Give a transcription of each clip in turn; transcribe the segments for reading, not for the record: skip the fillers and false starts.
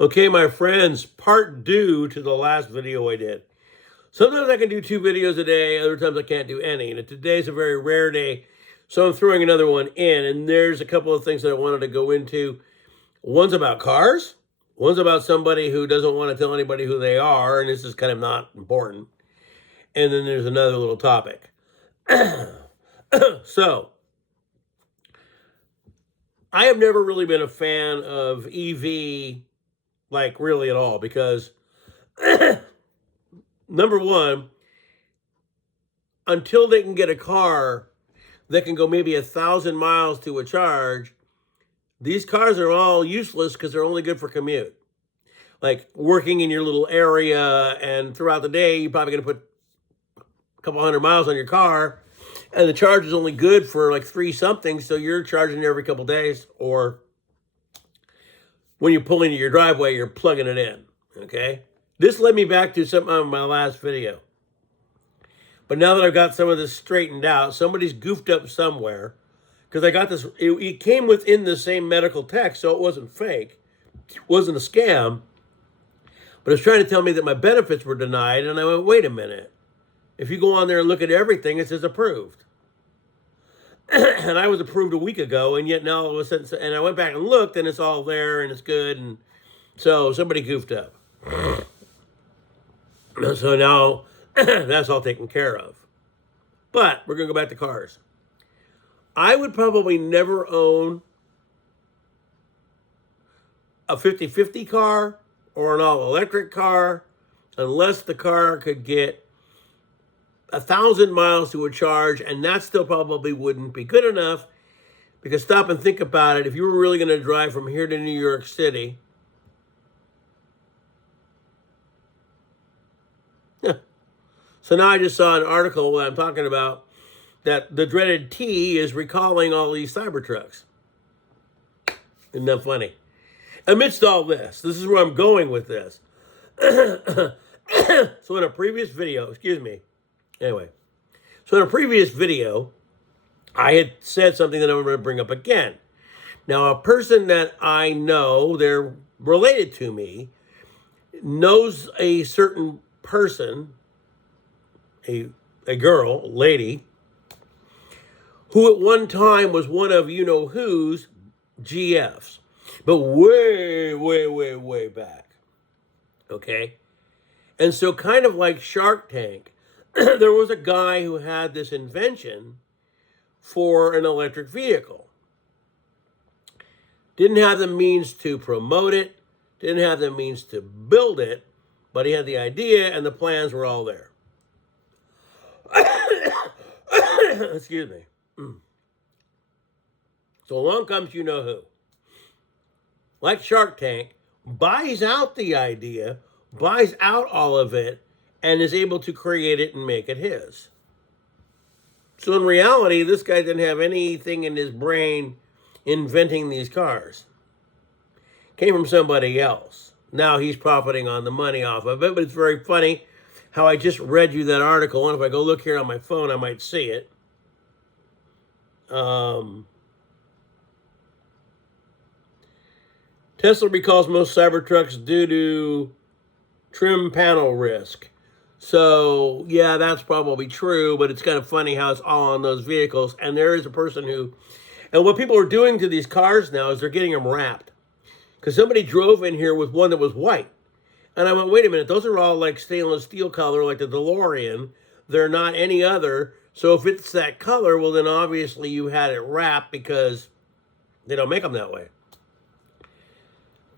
Okay, my friends, part due to the last video I did. Sometimes I can do 2 videos a day, other times I can't do any. And today's a very rare day, so I'm throwing another one in. And there's a couple of things that I wanted to go into. One's about cars, one's about somebody who doesn't want to tell anybody who they are, and this is kind of not important. And then there's another little topic. So, I have never really been a fan of EV, like really at all, because number one, until they can get a car that can go maybe 1,000 miles to a charge, these cars are all useless because they're only good for commute. Like working in your little area, and throughout the day, you're probably going to put a couple 100 miles on your car, and the charge is only good for like 3 something, so you're charging every couple days, or when you pull into your driveway, you're plugging it in. Okay, this led me back to some of my last video. But now that I've got some of this straightened out, somebody's goofed up somewhere, because I got this, it came within the same medical text, so it wasn't fake. It wasn't a scam. But it was trying to tell me that my benefits were denied, and I went, wait a minute. If you go on there and look at everything, it says approved. And I was approved a week ago, and yet now all of a sudden, and I went back and looked, and it's all there, and it's good, and so somebody goofed up. So now that's all taken care of. But we're going to go back to cars. I would probably never own a 50-50 car or an all-electric car unless the car could get 1,000 miles to a charge, and that still probably wouldn't be good enough, because stop and think about it. If you were really going to drive from here to New York City, so now I just saw an article that I'm talking about that the dreaded T is recalling all these Cybertrucks. Isn't that funny? Amidst all this is where I'm going with this. So in a previous video, so in a previous video, I had said something that I'm going to bring up again. Now, a person that I know, they're related to me, knows a certain person, a girl, a lady, who at one time was one of you-know-who's GFs, but way back, okay? And so kind of like Shark Tank, there was a guy who had this invention for an electric vehicle. Didn't have the means to promote it, didn't have the means to build it, but he had the idea and the plans were all there. Excuse me. So along comes you-know-who. Like Shark Tank, buys out the idea, buys out all of it, and is able to create it and make it his. So in reality, this guy didn't have anything in his brain inventing these cars. Came from somebody else. Now he's profiting on the money off of it, but it's very funny how I just read you that article, and if I go look here on my phone, I might see it. Tesla recalls most Cybertrucks due to trim panel risk. So, yeah, that's probably true, but it's kind of funny how it's all on those vehicles. And there is a person who, and what people are doing to these cars now is they're getting them wrapped. Because somebody drove in here with one that was white. And I went, wait a minute, those are all like stainless steel color, like the DeLorean. They're not any other. So if it's that color, well, then obviously you had it wrapped, because they don't make them that way.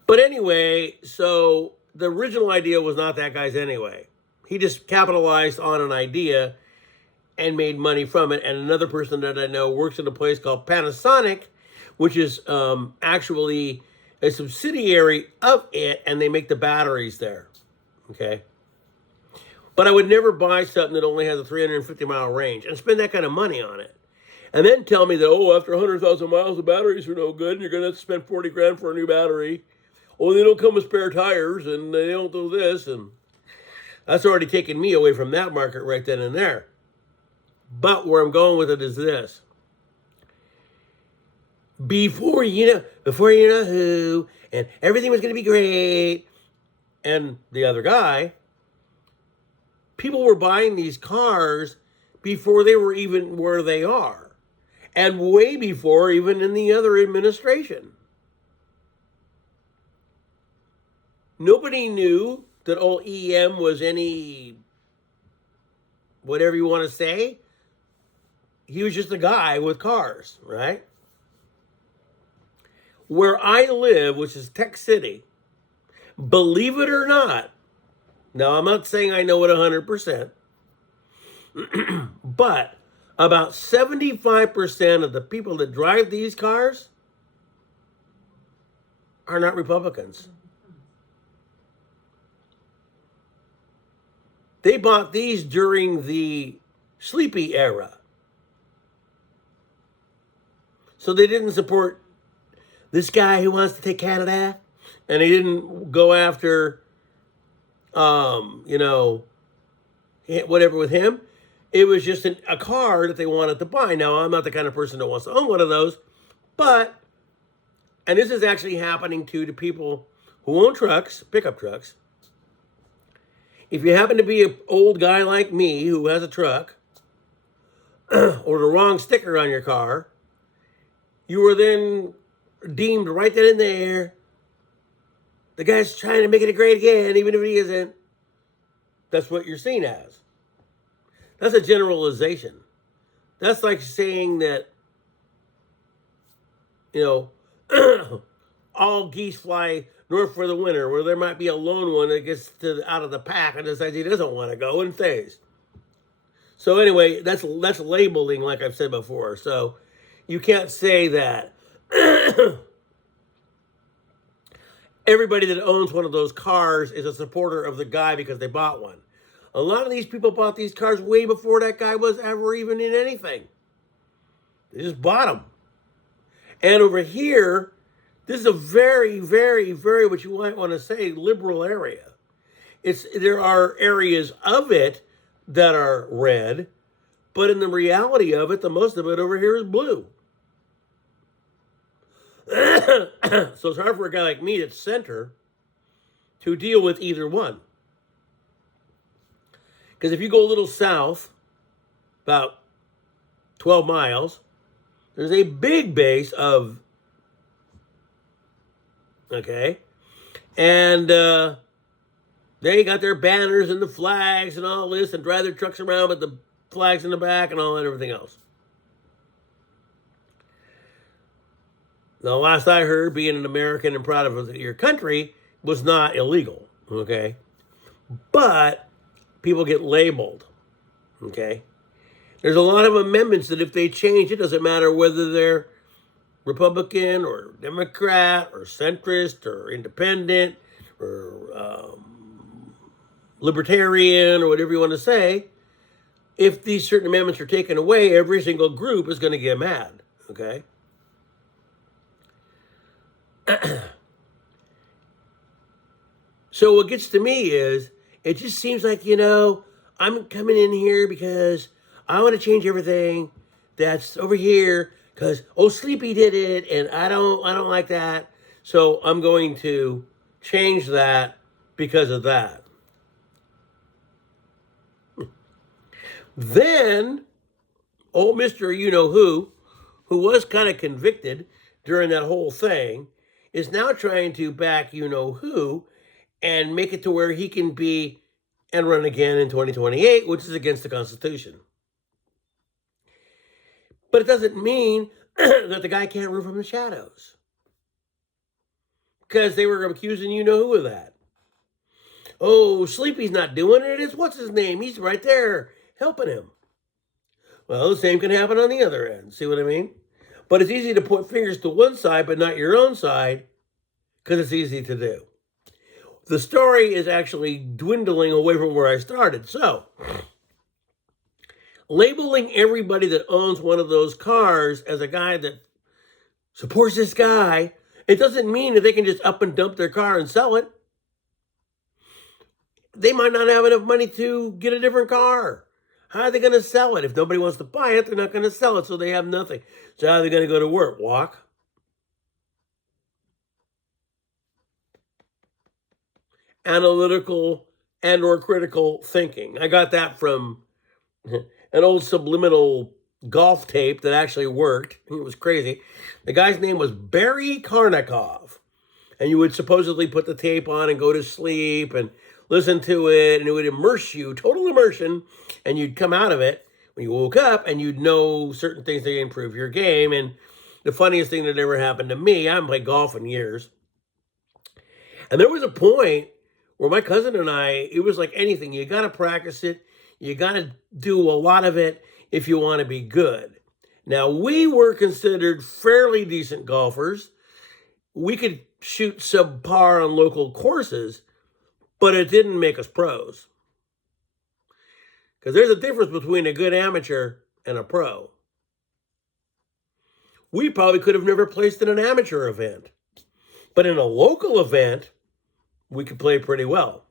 But anyway, so the original idea was not that guy's anyway. He just capitalized on an idea and made money from it. And another person that I know works at a place called Panasonic, which is actually a subsidiary of it, and they make the batteries there, okay? But I would never buy something that only has a 350-mile range and spend that kind of money on it. And then tell me that, oh, after 100,000 miles, the batteries are no good, and you're going to have to spend 40 grand for a new battery. Oh, they don't come with spare tires, and they don't do this, and that's already taken me away from that market right then and there. But where I'm going with it is this. before you know who, and everything was going to be great. And the other guy, people were buying these cars before they were even where they are, and way before even in the other administration. Nobody knew that old EM was any, whatever you want to say. He was just a guy with cars, right? Where I live, which is Tech City, believe it or not, now I'm not saying I know it 100%, but about 75% of the people that drive these cars are not Republicans. They bought these during the Sleepy era. So they didn't support this guy who wants to take Canada, and they didn't go after, whatever with him. It was just a car that they wanted to buy. Now, I'm not the kind of person that wants to own one of those, but, and this is actually happening to people who own trucks, pickup trucks. If you happen to be an old guy like me who has a truck or the wrong sticker on your car, you were then deemed right then and there, the guy's trying to make it great again, even if he isn't. That's what you're seen as. That's a generalization. That's like saying that, all geese fly north for the winter, where there might be a lone one that gets out of the pack and decides he doesn't want to go and stays. So anyway, that's labeling, like I've said before. So you can't say that everybody that owns one of those cars is a supporter of the guy because they bought one. A lot of these people bought these cars way before that guy was ever even in anything. They just bought them. And over here, this is a very, very, very, what you might want to say, liberal area. There are areas of it that are red, but in the reality of it, the most of it over here is blue. So it's hard for a guy like me that's center to deal with either one. Because if you go a little south, about 12 miles, there's a big base of, okay, and they got their banners and the flags and all this and drive their trucks around with the flags in the back and all that, everything else. The last I heard, being an American and proud of your country was not illegal, okay? But people get labeled, okay? There's a lot of amendments that if they change, it doesn't matter whether they're Republican or Democrat or centrist or independent or libertarian or whatever you want to say. If these certain amendments are taken away, every single group is going to get mad, okay? So what gets to me is, it just seems like, I'm coming in here because I want to change everything that's over here because, Sleepy did it and I don't like that. So I'm going to change that because of that. Then, old Mr. You-know-who was kind of convicted during that whole thing, is now trying to back you-know-who and make it to where he can be and run again in 2028, which is against the Constitution. But it doesn't mean that the guy can't run from the shadows. Because they were accusing you-know-who of that. Sleepy's not doing it. It's what's his name? He's right there helping him. Well, the same can happen on the other end. See what I mean? But it's easy to point fingers to one side, but not your own side, because it's easy to do. The story is actually dwindling away from where I started. So, labeling everybody that owns one of those cars as a guy that supports this guy, it doesn't mean that they can just up and dump their car and sell it. They might not have enough money to get a different car. How are they going to sell it? If nobody wants to buy it, they're not going to sell it, so they have nothing. So how are they going to go to work? Walk? analytical and or critical thinking. I got that from an old subliminal golf tape that actually worked. It was crazy. The guy's name was Barry Karnikov. And you would supposedly put the tape on and go to sleep and listen to it, and it would immerse you, total immersion, and you'd come out of it when you woke up and you'd know certain things that improve your game. And the funniest thing that ever happened to me, I haven't played golf in years, and there was a point where my cousin and I, it was like anything. You got to practice it. You got to do a lot of it if you want to be good. Now, we were considered fairly decent golfers. We could shoot subpar on local courses, but it didn't make us pros. Because there's a difference between a good amateur and a pro. We probably could have never placed in an amateur event, but in a local event, we could play pretty well.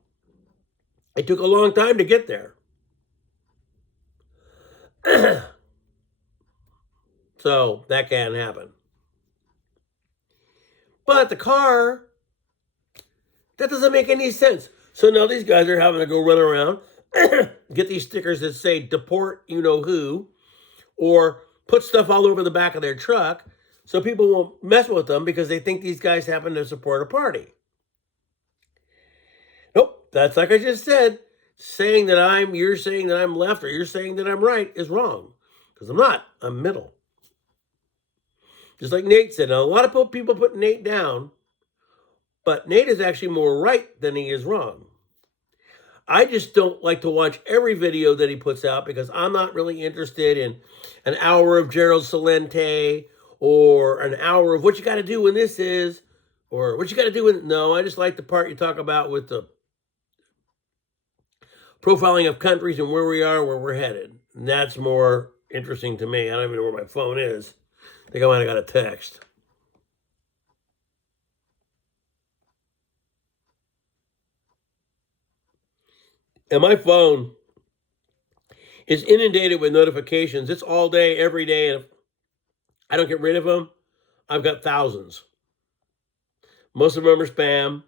It took a long time to get there. So that can't happen. But the car, that doesn't make any sense. So now these guys are having to go run around, get these stickers that say deport you know who, or put stuff all over the back of their truck so people won't mess with them because they think these guys happen to support a party. Nope, that's like I just said. You're saying that I'm left or you're saying that I'm right is wrong. Because I'm not, I'm middle. Just like Nate said, now, a lot of people put Nate down, but Nate is actually more right than he is wrong. I just don't like to watch every video that he puts out because I'm not really interested in an hour of Gerald Celente or an hour of what you got to do when this is, or what you got to do when, no, I just like the part you talk about with the profiling of countries and where we are, where we're headed. And that's more interesting to me. I don't even know where my phone is. I think I might have got a text. And my phone is inundated with notifications. It's all day, every day. And if I don't get rid of them, I've got thousands. Most of them are spam.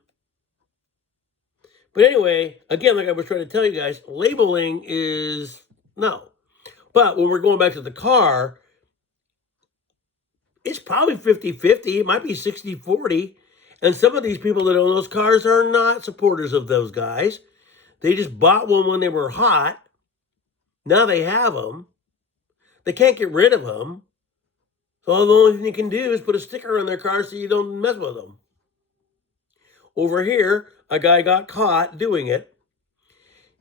But anyway, again, like I was trying to tell you guys, labeling is no. But when we're going back to the car, it's probably 50-50. It might be 60-40. And some of these people that own those cars are not supporters of those guys. They just bought one when they were hot. Now they have them. They can't get rid of them. So the only thing you can do is put a sticker on their car so you don't mess with them. Over here, a guy got caught doing it.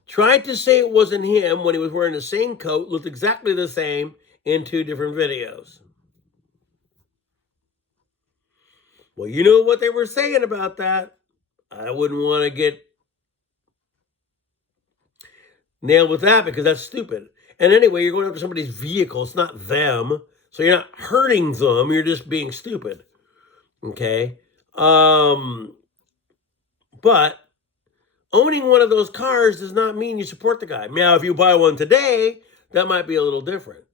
Tried to say it wasn't him when he was wearing the same coat, looked exactly the same in 2 different videos. Well, you know what they were saying about that. I wouldn't want to get nailed with that because that's stupid. And anyway, you're going after somebody's vehicle. It's not them. So you're not hurting them. You're just being stupid. Okay? But owning one of those cars does not mean you support the guy. Now, if you buy one today, that might be a little different.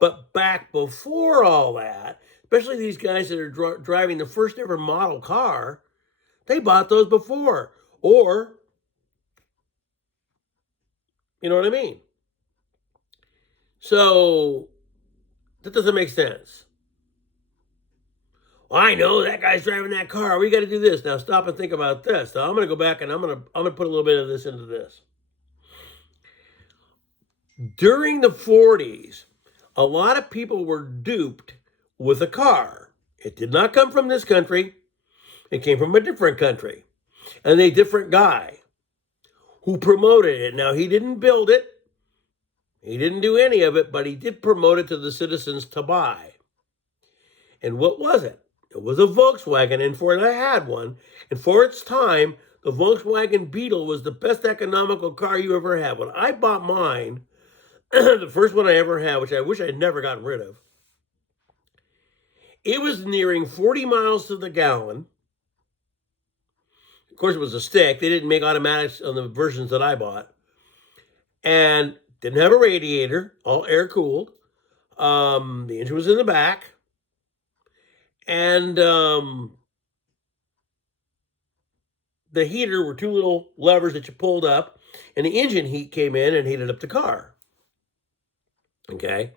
But back before all that, especially these guys that are driving the first ever model car, they bought those before. Or, you know what I mean? So, that doesn't make sense. Well, I know that guy's driving that car. We got to do this. Now stop and think about this. Now I'm going to go back and I'm going to put a little bit of this into this. During the 40s, a lot of people were duped with a car. It did not come from this country. It came from a different country. And a different guy who promoted it. Now, he didn't build it. He didn't do any of it, but he did promote it to the citizens to buy. And what was it? It was a Volkswagen, and for it, I had one. And for its time, the Volkswagen Beetle was the best economical car you ever had. When I bought mine, the first one I ever had, which I wish I had never gotten rid of, it was nearing 40 miles to the gallon. Of course, it was a stick. They didn't make automatics on the versions that I bought. And didn't have a radiator, all air-cooled. The engine was in the back. And the heater were two little levers that you pulled up, and the engine heat came in and heated up the car. Okay.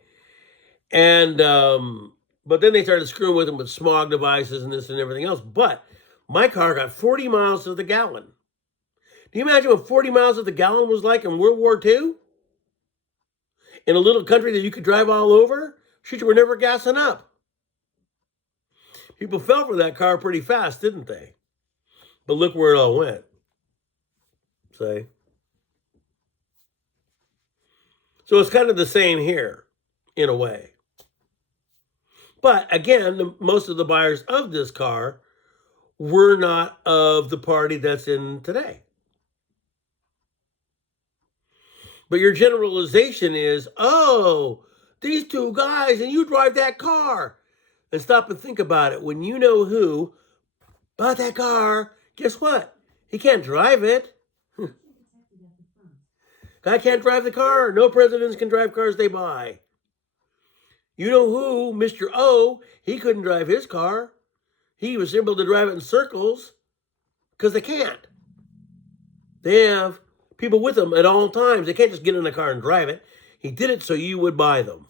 And but then they started screwing with them with smog devices and this and everything else. But my car got 40 miles to the gallon. Do you imagine what 40 miles to the gallon was like in World War II? In a little country that you could drive all over? Shit, you were never gassing up. People fell for that car pretty fast, didn't they? But look where it all went. Say. So it's kind of the same here, in a way. But again, most of the buyers of this car were not of the party that's in today. But your generalization is, oh, these two guys and you drive that car. And stop and think about it. When you know who bought that car, guess what? He can't drive it. Guy can't drive the car. No presidents can drive cars they buy. You know who, Mr. O, he couldn't drive his car. He was able to drive it in circles because they can't. They have people with them at all times. They can't just get in the car and drive it. He did it so you would buy them.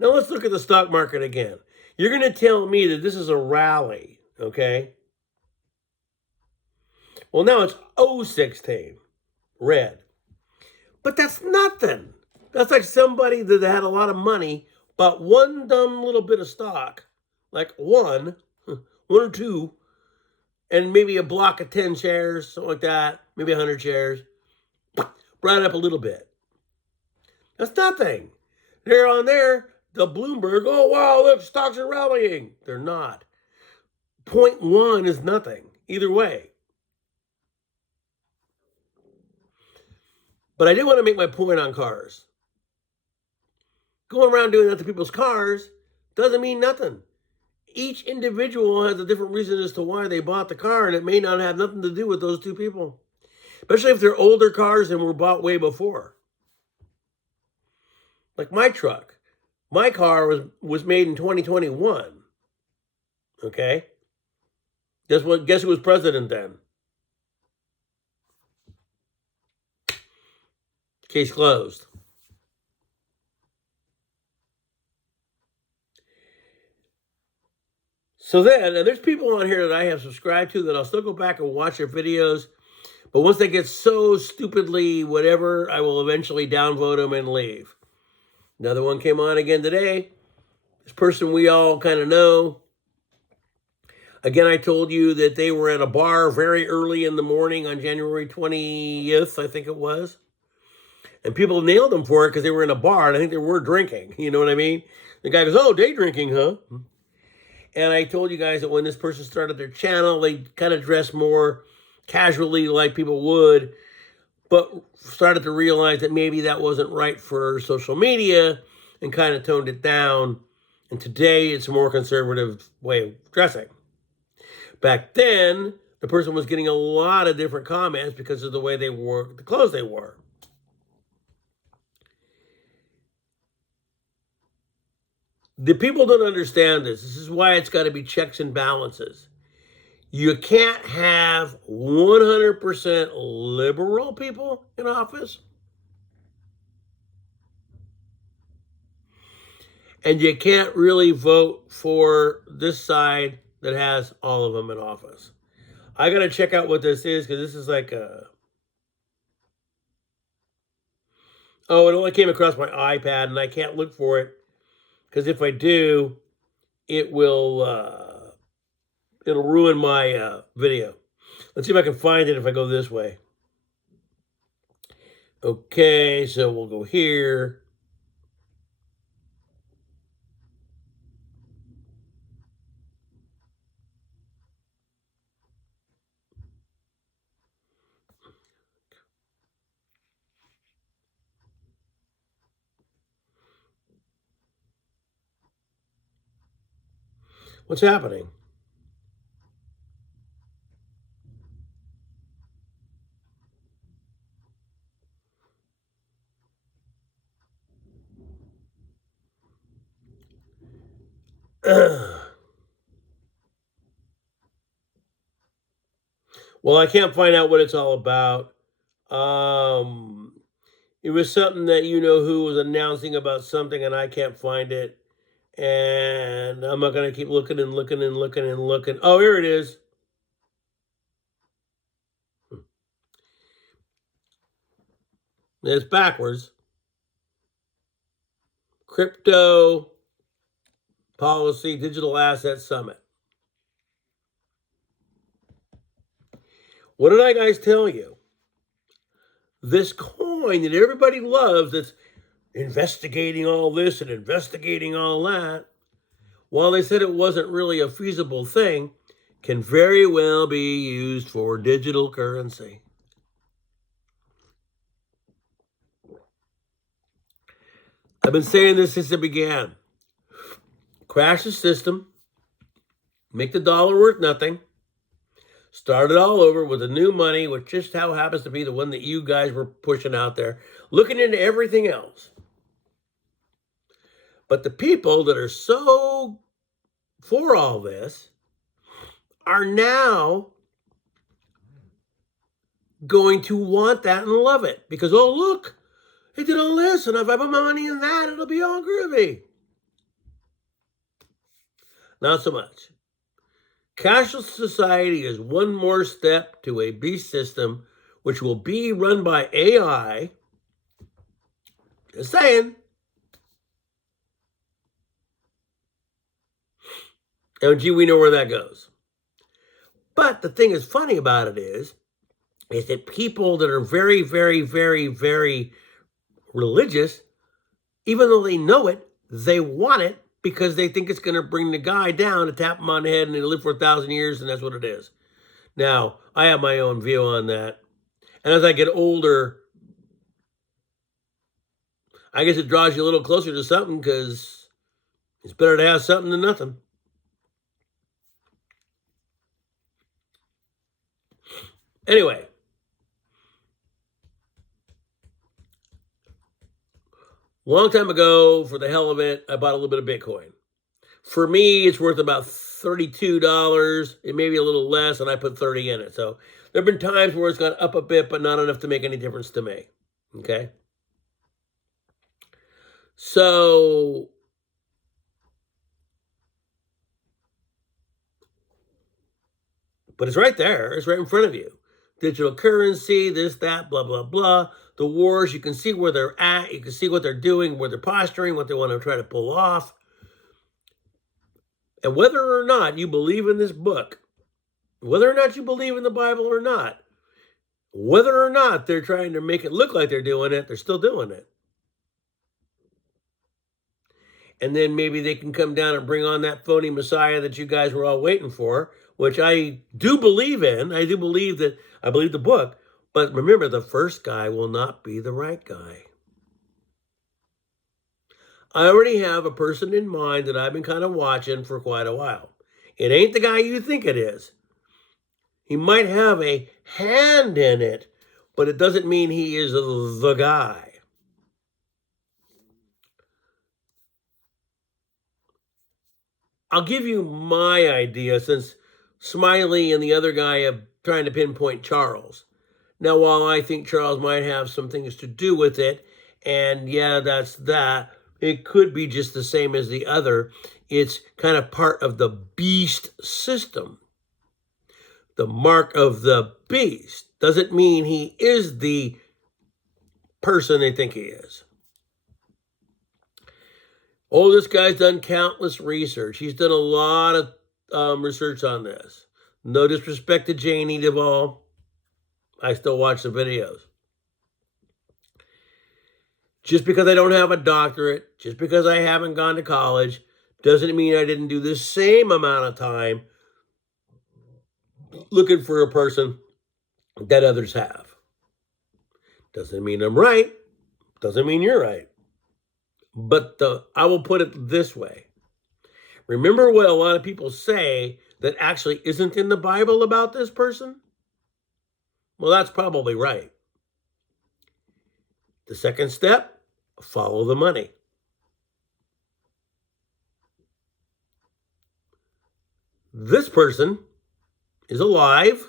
Now let's look at the stock market again. You're going to tell me that this is a rally, okay? Well, now it's 016, red. But that's nothing. That's like somebody that had a lot of money, bought one dumb little bit of stock, like one or two, and maybe a block of 10 shares, something like that, maybe 100 shares, brought it up a little bit. That's nothing. They're on there, the Bloomberg, oh, wow, look, stocks are rallying. They're not. 0.1 is nothing, either way. But I did want to make my point on cars. Going around doing that to people's cars doesn't mean nothing. Each individual has a different reason as to why they bought the car, and it may not have nothing to do with those two people. Especially if they're older cars and were bought way before. Like my truck. My car was made in 2021. Okay? Guess who was president then? Case closed. So then, and there's people on here that I have subscribed to that I'll still go back and watch their videos. But once they get so stupidly whatever, I will eventually downvote them and leave. Another one came on again today. This person we all kind of know. Again, I told you that they were at a bar very early in the morning on January 20th, I think it was. And people nailed them for it because they were in a bar, and I think they were drinking. You know what I mean? The guy goes, oh, day drinking, huh? And I told you guys that when this person started their channel, they kind of dressed more casually like people would, but started to realize that maybe that wasn't right for social media and kind of toned it down. And today it's a more conservative way of dressing. Back then, the person was getting a lot of different comments because of the way they wore, the clothes they wore. The people don't understand this. This is why it's got to be checks and balances. You can't have 100% liberal people in office. And you can't really vote for this side that has all of them in office. I got to check out what this is because this is like a... Oh, it only came across my iPad and I can't look for it because if I do, it will it'll ruin my video. Let's see if I can find it if I go this way. Okay, so we'll go here. What's happening? Well, I can't find out what it's all about. It was something that you know who was announcing about something, and I can't find it. And I'm not going to keep looking and looking and looking and looking. Oh, here it is. It's backwards. Crypto Policy Digital Asset Summit. What did I guys tell you? This coin that everybody loves that's investigating all this and investigating all that, while they said it wasn't really a feasible thing, can very well be used for digital currency. I've been saying this since it began. Crash the system, make the dollar worth nothing, start it all over with the new money, which just how happens to be the one that you guys were pushing out there, looking into everything else. But the people that are so for all this are now going to want that and love it because, oh, look, they did all this, and if I put my money in that, it'll be all groovy. Not so much. Cashless society is one more step to a beast system which will be run by AI. Just saying. And gee, we know where that goes. But the thing that's funny about it is that people that are very, very, very, very religious, even though they know it, they want it because they think it's going to bring the guy down to tap him on the head and he'll live for 1,000 years, and that's what it is. Now, I have my own view on that. And as I get older, I guess it draws you a little closer to something because it's better to have something than nothing. Anyway, long time ago, for the hell of it, I bought a little bit of Bitcoin. For me, it's worth about $32. It may be a little less, and I put 30 in it. So there have been times where it's gone up a bit, but not enough to make any difference to me. Okay? So but it's right there. It's right in front of you. Digital currency, this, that, blah, blah, blah. The wars, you can see where they're at. You can see what they're doing, where they're posturing, what they want to try to pull off. And whether or not you believe in this book, whether or not you believe in the Bible or not, whether or not they're trying to make it look like they're doing it, they're still doing it. And then maybe they can come down and bring on that phony Messiah that you guys were all waiting for, which I do believe in. I do believe that, I believe the book. But remember, the first guy will not be the right guy. I already have a person in mind that I've been kind of watching for quite a while. It ain't the guy you think it is. He might have a hand in it, but it doesn't mean he is the guy. I'll give you my idea, since Smiley and the other guy are trying to pinpoint Charles. Now, while I think Charles might have some things to do with it, and yeah, that's that, it could be just the same as the other. It's kind of part of the beast system. The mark of the beast doesn't mean he is the person they think he is. Oh, this guy's done countless research. He's done a lot of research on this. No disrespect to Janie Duvall. I still watch the videos. Just because I don't have a doctorate, just because I haven't gone to college, doesn't mean I didn't do the same amount of time looking for a person that others have. Doesn't mean I'm right. Doesn't mean you're right. But I will put it this way. Remember what a lot of people say that actually isn't in the Bible about this person? Well, that's probably right. The second step, follow the money. This person is alive.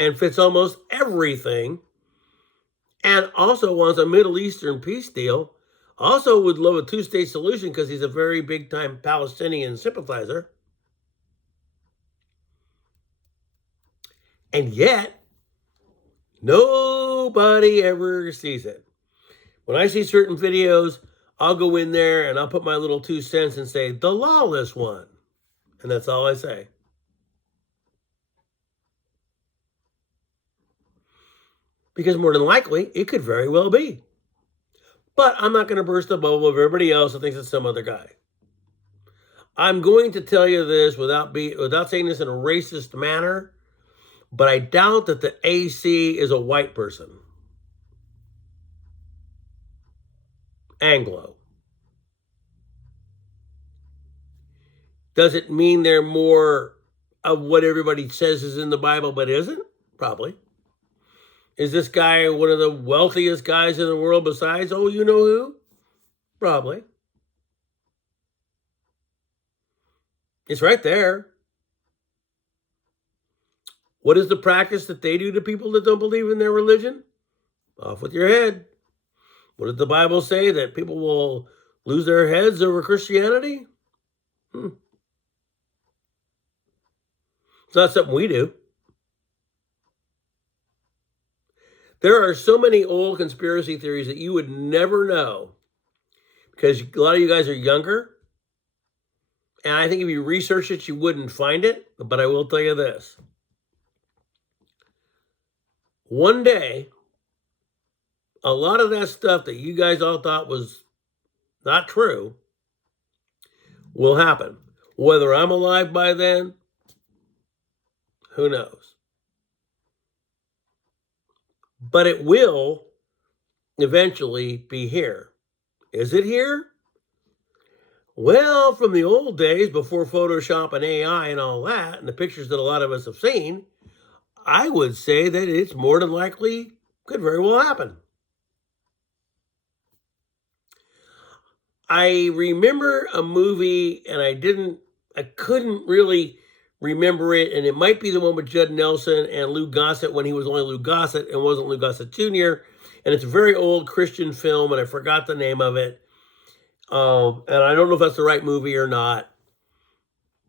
and fits almost everything, and also wants a Middle Eastern peace deal, also would love a two-state solution because he's a very big-time Palestinian sympathizer. And yet, nobody ever sees it. When I see certain videos, I'll go in there and I'll put my little 2 cents and say, the lawless one. And that's all I say. Because more than likely, it could very well be. But I'm not going to burst the bubble of everybody else that thinks it's some other guy. I'm going to tell you this without saying this in a racist manner, but I doubt that the AC is a white person. Anglo. Does it mean they're more of what everybody says is in the Bible but isn't? Probably. Is this guy one of the wealthiest guys in the world besides, oh, you know who? Probably. It's right there. What is the practice that they do to people that don't believe in their religion? Off with your head. What did the Bible say? That people will lose their heads over Christianity? It's not something we do. There are so many old conspiracy theories that you would never know because a lot of you guys are younger. And I think if you research it, you wouldn't find it. But I will tell you this. One day, a lot of that stuff that you guys all thought was not true will happen. Whether I'm alive by then, who knows? But it will eventually be here. Is it here? Well, from the old days before Photoshop and AI and all that, and the pictures that a lot of us have seen, I would say that it's more than likely could very well happen. I remember a movie, and I couldn't really remember it, and it might be the one with Judd Nelson and Lou Gossett when he was only Lou Gossett and wasn't Lou Gossett Jr., and it's a very old Christian film, and I forgot the name of it, and I don't know if that's the right movie or not,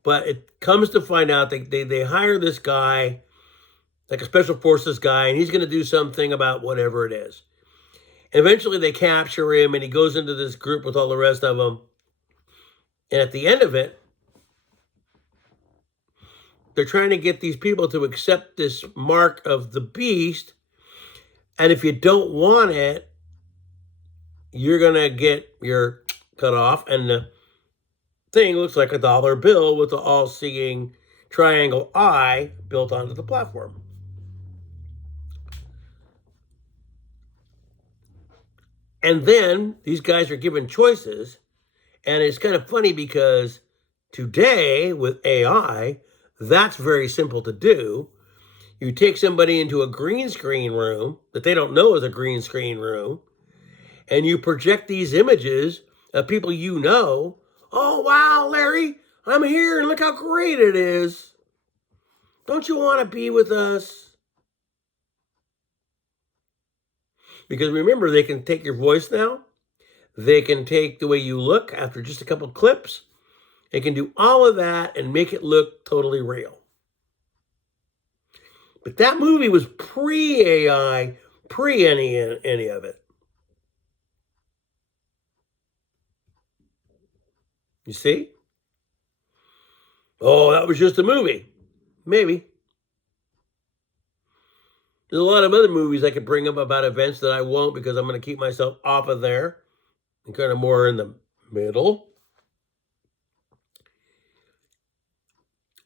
but it comes to find out they hire this guy, like a special forces guy, and he's going to do something about whatever it is. Eventually, they capture him, and he goes into this group with all the rest of them. And at the end of it, they're trying to get these people to accept this mark of the beast. And if you don't want it, you're going to get your cut off. And the thing looks like a dollar bill with the all-seeing triangle eye built onto the platform. And then these guys are given choices. And it's kind of funny because today with AI, that's very simple to do. You take somebody into a green screen room that they don't know is a green screen room, and you project these images of people you know. Oh, wow, Larry, I'm here, and look how great it is. Don't you want to be with us? Because remember, they can take your voice now. They can take the way you look after just a couple of clips. They can do all of that and make it look totally real. But that movie was pre-AI, pre-any of it. You see? Oh, that was just a movie. Maybe. There's a lot of other movies I could bring up about events that I won't because I'm going to keep myself off of there and kind of more in the middle.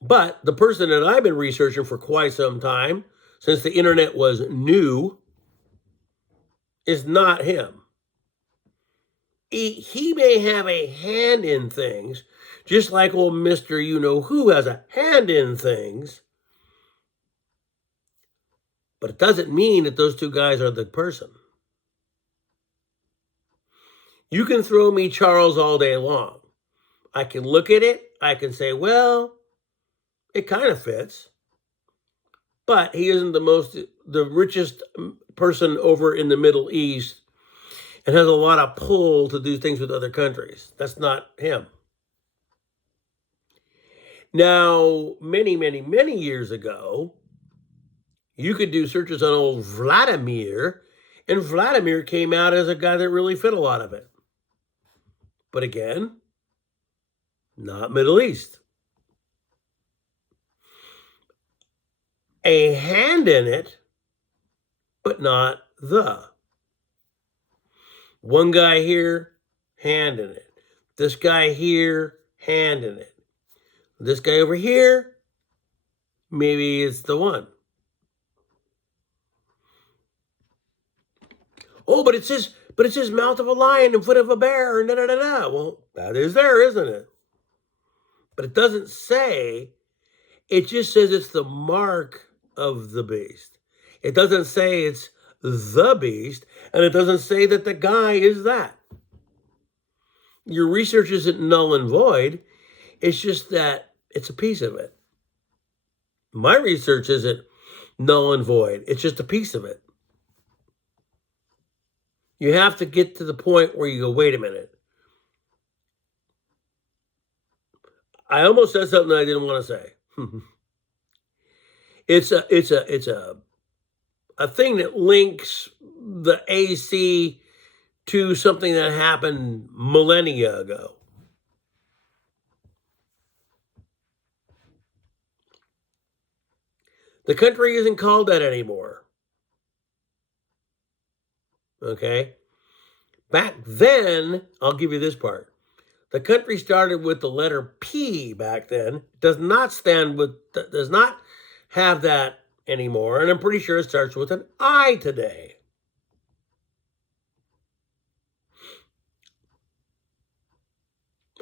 But the person that I've been researching for quite some time, since the internet was new, is not him. He may have a hand in things, just like old Mr. You-know-who has a hand in things. But it doesn't mean that those two guys are the person. You can throw me Charles all day long. I can look at it. I can say, well, it kind of fits. but he isn't the richest person over in the Middle East and has a lot of pull to do things with other countries. That's not him. Now, many, many, many years ago, you could do searches on old Vladimir, and Vladimir came out as a guy that really fit a lot of it. But again, not Middle East. A hand in it, but not the. One guy here, hand in it. This guy here, hand in it. This guy over here, maybe it's the one. Oh, but it says mouth of a lion and foot of a bear and da da da da. Well, that is there, isn't it? But it doesn't say. It just says it's the mark of the beast. It doesn't say it's the beast, and it doesn't say that the guy is that. Your research isn't null and void. It's just that it's a piece of it. My research isn't null and void. It's just a piece of it. You have to get to the point where you go, wait a minute. I almost said something I didn't want to say. It's a thing that links the AC to something that happened millennia ago. The country isn't called that anymore. Okay? Back then, I'll give you this part. The country started with the letter P back then. Does not have that anymore, and I'm pretty sure it starts with an I today.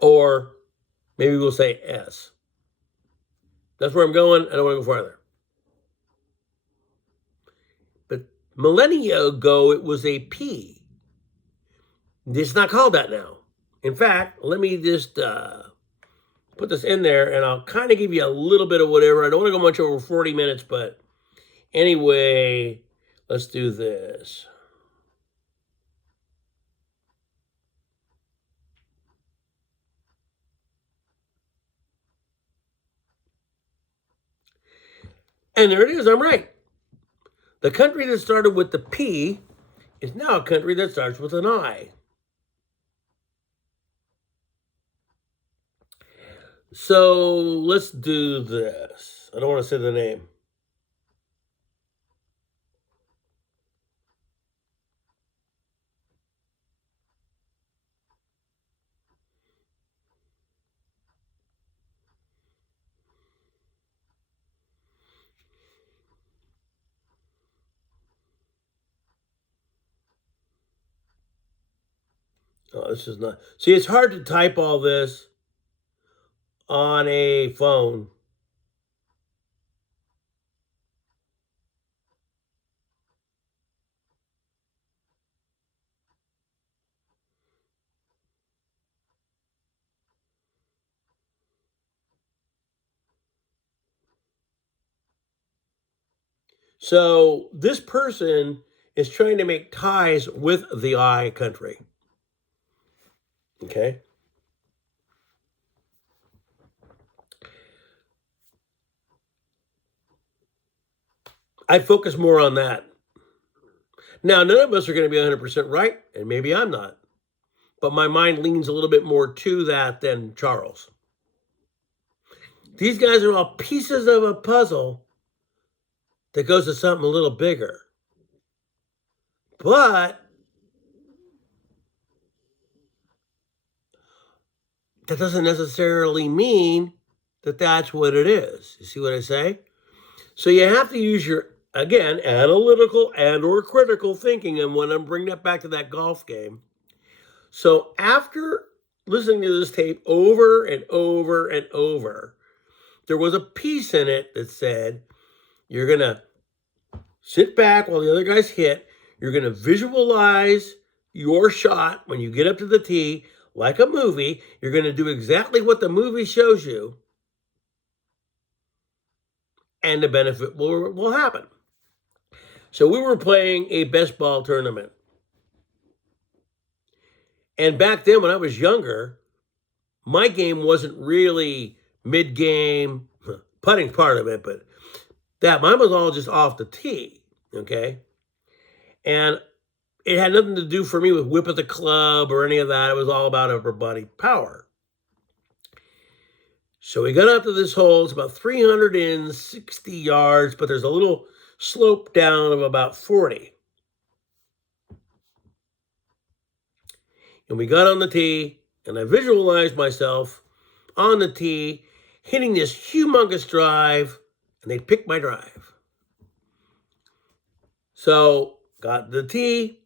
Or maybe we'll say S. That's where I'm going. I don't want to go farther. But millennia ago, it was a P. It's not called that now. In fact, let me just put this in there, and I'll kind of give you a little bit of whatever. I don't want to go much over 40 minutes, but anyway, let's do this. And there it is. I'm right. The country that started with the P is now a country that starts with an I. So let's do this. I don't want to say the name. Oh, this is not. See, it's hard to type all this on a phone. So this person is trying to make ties with the I country. Okay. I'd focus more on that. Now, none of us are going to be 100% right, and maybe I'm not. But my mind leans a little bit more to that than Charles. These guys are all pieces of a puzzle that goes to something a little bigger. But that doesn't necessarily mean that that's what it is. You see what I say? So you have to use your, again, analytical and or critical thinking. And when I'm bringing that back to that golf game. So after listening to this tape over and over and over, there was a piece in it that said, you're going to sit back while the other guys hit. You're going to visualize your shot when you get up to the tee like a movie. You're going to do exactly what the movie shows you. and the benefit will happen. So we were playing a best ball tournament. And back then, when I was younger, my game wasn't really mid-game, putting part of it, but mine was all just off the tee, okay? And it had nothing to do for me with whip of the club or any of that. It was all about upper body power. So we got up to this hole. It's about 360 yards, but there's a little slope down of about 40. And we got on the tee, and I visualized myself on the tee hitting this humongous drive, and they picked my drive. So got the tee.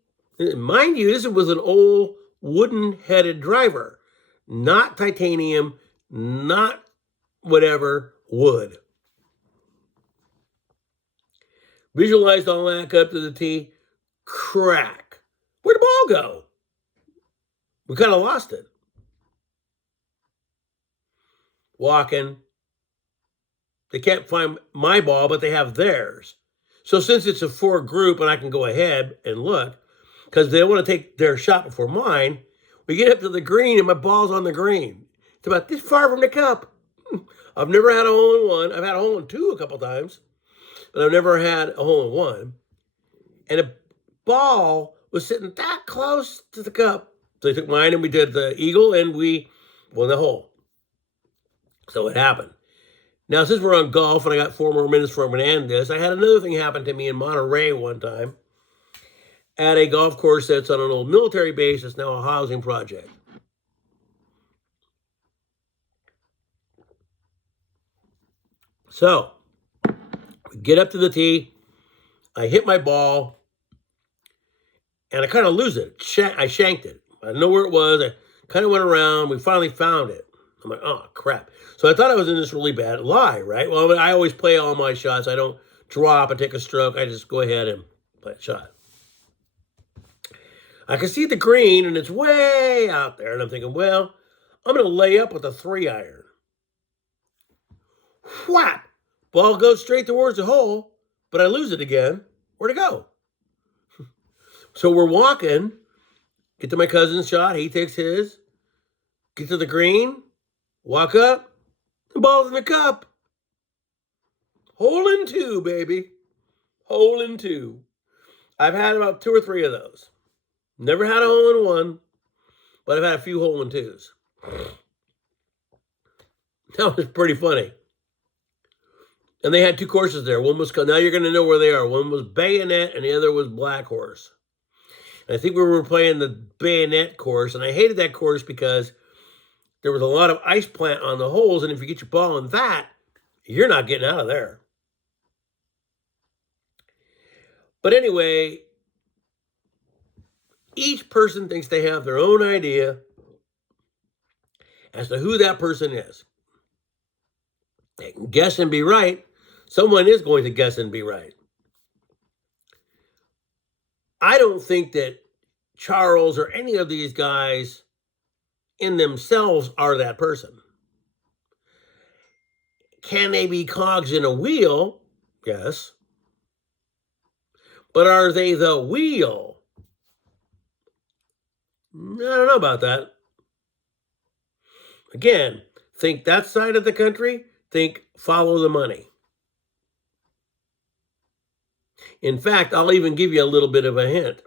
Mind you, this was an old wooden-headed driver, not titanium, not whatever, wood. Visualized all that, got up to the tee, crack. Where'd the ball go? We kind of lost it. Walking. They can't find my ball, but they have theirs. So since it's a four group and I can go ahead and look, because they want to take their shot before mine, we get up to the green and my ball's on the green. It's about this far from the cup. I've never had a hole-in-one. I've had a hole-in-two a couple times, but I've never had a hole-in-one. And the ball was sitting that close to the cup. So they took mine and we did the eagle and we won the hole. So it happened. Now, since we're on golf and I got 4 more minutes before I'm going to end this, I had another thing happen to me in Monterey one time at a golf course that's on an old military base. It's now a housing project. So, we get up to the tee. I hit my ball, and I kind of lose it. I shanked it. I didn't know where it was. I kind of went around. We finally found it. I'm like, oh, crap. So I thought I was in this really bad lie, right? Well, I always play all my shots. I don't drop and take a stroke. I just go ahead and play a shot. I can see the green, and it's way out there. And I'm thinking, well, I'm going to lay up with a 3-iron. Whap! Ball goes straight towards the hole, but I lose it again. Where'd it go? So we're walking. Get to my cousin's shot. He takes his. Get to the green. Walk up. The ball's in the cup. Hole in 2, baby. Hole in 2. I've had about 2 or 3 of those. Never had a hole-in-1, but I've had a few hole-in-2s. That was pretty funny. And they had 2 courses there. One was, now you're going to know where they are. One was Bayonet and the other was Black Horse. And I think we were playing the Bayonet course, and I hated that course because there was a lot of ice plant on the holes, and if you get your ball in that, you're not getting out of there. But anyway, each person thinks they have their own idea as to who that person is. They can guess and be right. Someone is going to guess and be right. I don't think that Charles or any of these guys in themselves are that person. Can they be cogs in a wheel? Yes. But are they the wheel? I don't know about that. Again, think that side of the country, think follow the money. In fact, I'll even give you a little bit of a hint.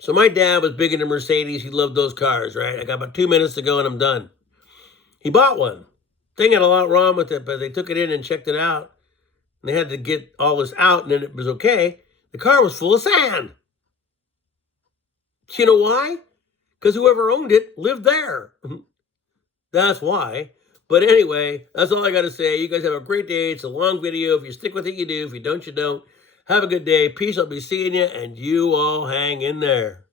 So my dad was big into Mercedes. He loved those cars, right? I got about 2 minutes to go and I'm done. He bought one. Thing had a lot wrong with it, but they took it in and checked it out. And they had to get all this out and then it was okay. The car was full of sand. You know why? Because whoever owned it lived there. That's why. But anyway, that's all I got to say. You guys have a great day. It's a long video. If you stick with it, you do. If you don't, you don't. Have a good day. Peace. I'll be seeing you, and you all hang in there.